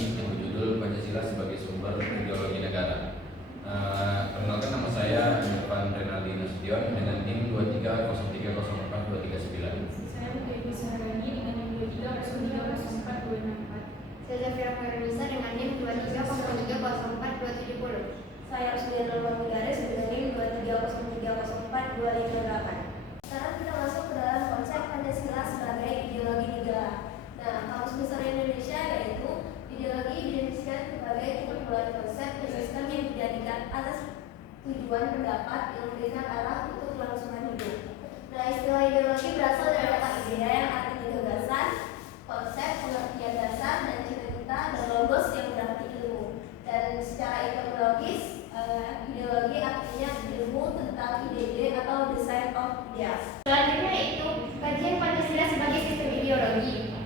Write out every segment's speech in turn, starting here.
kami yang berjudul Pancasila sebagai sumber ideologi negara. Perkenalkan, nama saya Irfan Renaldi Nasution dengan NIM 2303042339. Saya Mutiara Sarani dengan NIM 23030424. Saya Zafira Khairunnisa dengan NIM 23030427. Saya Rusdiana Mangudaris dengan NIM 2303042558. Sekarang kita masuk ke dalam konsep Pancasila sebagai ideologi negara. Nah, Kamus Besar Indonesia yaitu ideologi didefinisikan sebagai kumpulan konsep dan sistem yang dijadikan atas tujuan pendapat yang memberikan arah untuk kelangsungan hidup. Nah, istilah ideologi berasal dari kata idea yang artinya gagasan, konsep, pengertian dasar, dan cita-cita, dan logos yang berarti ilmu. Dan secara etimologis, ideologi artinya ilmu tentang ide atau design of ideas. Selanjutnya yaitu kajian Pancasila sebagai sistem ideologi.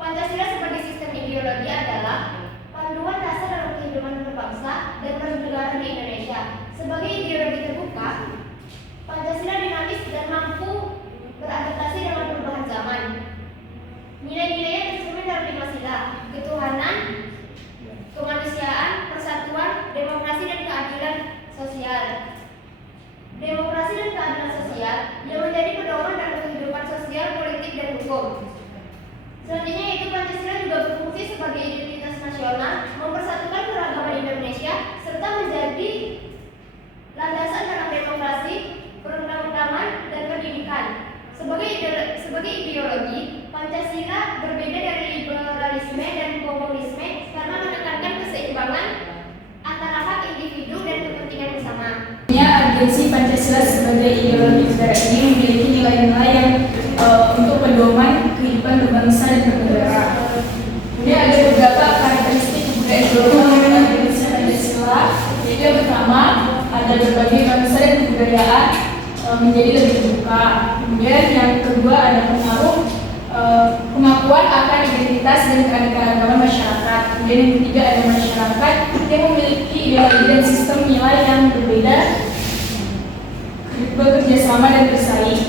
Pancasila sebagai sistem ideologi adalah panduan dasar dalam kehidupan berbangsa dan bernegara di Indonesia. Sebagai ideologi terbuka, Pancasila dinamis dan mampu beradaptasi dengan perubahan zaman. Nilai-nilainya tercermin dalam 5 sila: ketuhanan, kemanusiaan, persatuan, demokrasi, dan keadilan sosial. Demokrasi dan keadilan sosial yang menjadi pedoman dalam kehidupan sosial, politik, dan hukum. Selanjutnya yaitu Pancasila juga berfungsi sebagai identitas nasional, mempersatukan keragaman Indonesia, serta menjadi landasan dalam demokrasi, perundang-undangan, dan pendidikan. Sebagai ideologi, Pancasila berbeda dari liberalisme dan komunisme karena menekankan keseimbangan antara hak individu dan kepentingan bersama. Agensi Pancasila sebagai ideologi negara ini memiliki nilai-nilai yang untuk pedoman kehidupan berbangsa dan bernegara. Kemudian ada beberapa karakteristik budaya ideologi agensi Pancasila. Yaitu yang pertama, ada berbagai bangsa dan kebudayaan menjadi lebih terbuka. Kemudian yang kedua ada pengakuan akan identitas dan keanekaragaman masyarakat. Kemudian yang ketiga ada masyarakat yang memiliki ideologi dan sistem nilai yang berbeda, bekerja sama dan bersaing,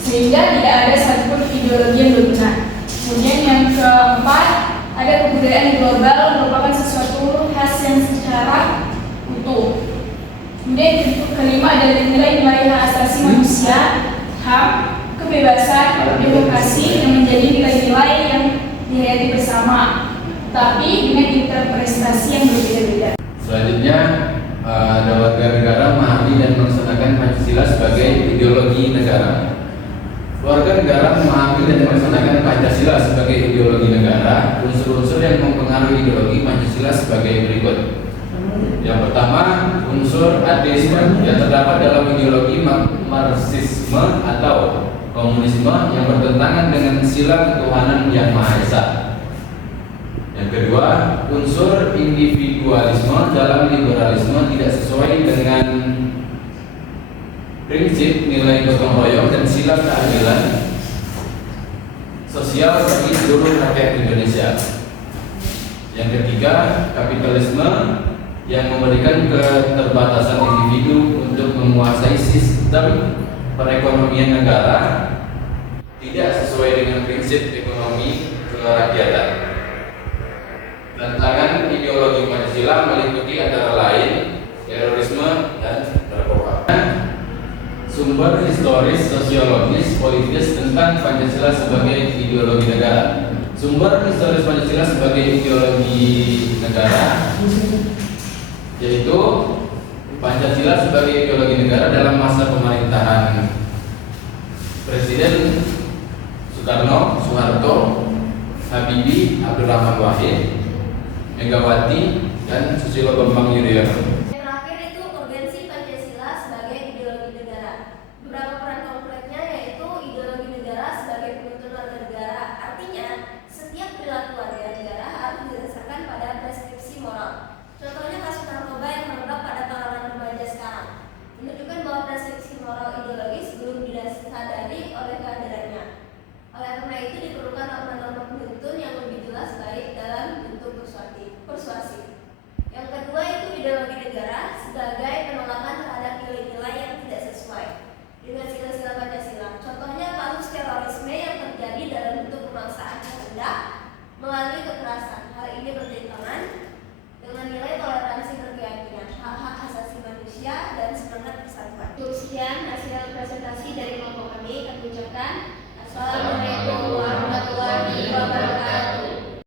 sehingga tidak ada satupun ideologi yang dominan. Kemudian yang keempat ada kebudayaan global merupakan sesuatu khas yang secara utuh. Kemudian yang kelima ada nilai-nilai hak asasi manusia, HAM, kebebasan, demokrasi yang menjadi nilai-nilai yang dihayati bersama, tapi dengan interpretasi yang berbeda-beda. Selanjutnya ada warga negara memahami dan melaksanakan Pancasila sebagai ideologi negara. Warga negara memahami dan melaksanakan Pancasila sebagai ideologi negara. Unsur-unsur yang mempengaruhi ideologi Pancasila sebagai berikut. Yang pertama, unsur ateisme yang terdapat dalam ideologi Marxisme atau komunisme yang bertentangan dengan sila ketuhanan yang Maha Esa. Yang kedua, unsur individualisme dalam liberalisme tidak sesuai dengan prinsip nilai gotong royong dan sila keadilan sosial bagi seluruh rakyat Indonesia. Yang ketiga, kapitalisme yang memberikan keterbatasan individu untuk menguasai sistem perekonomian negara tidak sesuai dengan prinsip ekonomi kerakyatan. Tantangan ideologi Pancasila meliputi antara lain terorisme dan narkoba. Sumber historis, sosiologis, politis tentang Pancasila sebagai ideologi negara. Sumber historis Pancasila sebagai ideologi negara yaitu Pancasila sebagai ideologi negara dalam masa pemerintahan Presiden Soekarno, Soeharto, Habibie, Abdurrahman Wahid, Megawati, dan Susilo Bambang Yudhoyono. Yang terakhir itu urgensi Pancasila sebagai ideologi negara. Beberapa peran konkretnya yaitu ideologi negara sebagai penuntun warga negara. Artinya, setiap perilaku warga negara harus didasarkan pada preskripsi moral. Contohnya kasus narkoba yang merebak pada kalangan remaja sekarang menunjukkan bahwa preskripsi moral ideologis belum disadari oleh kehadirannya. Oleh karena itu diperlukan norma-norma penuntun yang lebih jelas baik dalam bentuk persuasif. Yang kedua itu ideologi negara sebagai penolakan terhadap nilai-nilai yang tidak sesuai dengan sila-sila Pancasila. Contohnya kasus terorisme yang terjadi dalam bentuk pemaksaan kehendak melalui kekerasan. Hal ini bertentangan sekian hasil presentasi dari kelompok kami. Kami ucapkan Assalamualaikum warahmatullahi wabarakatuh.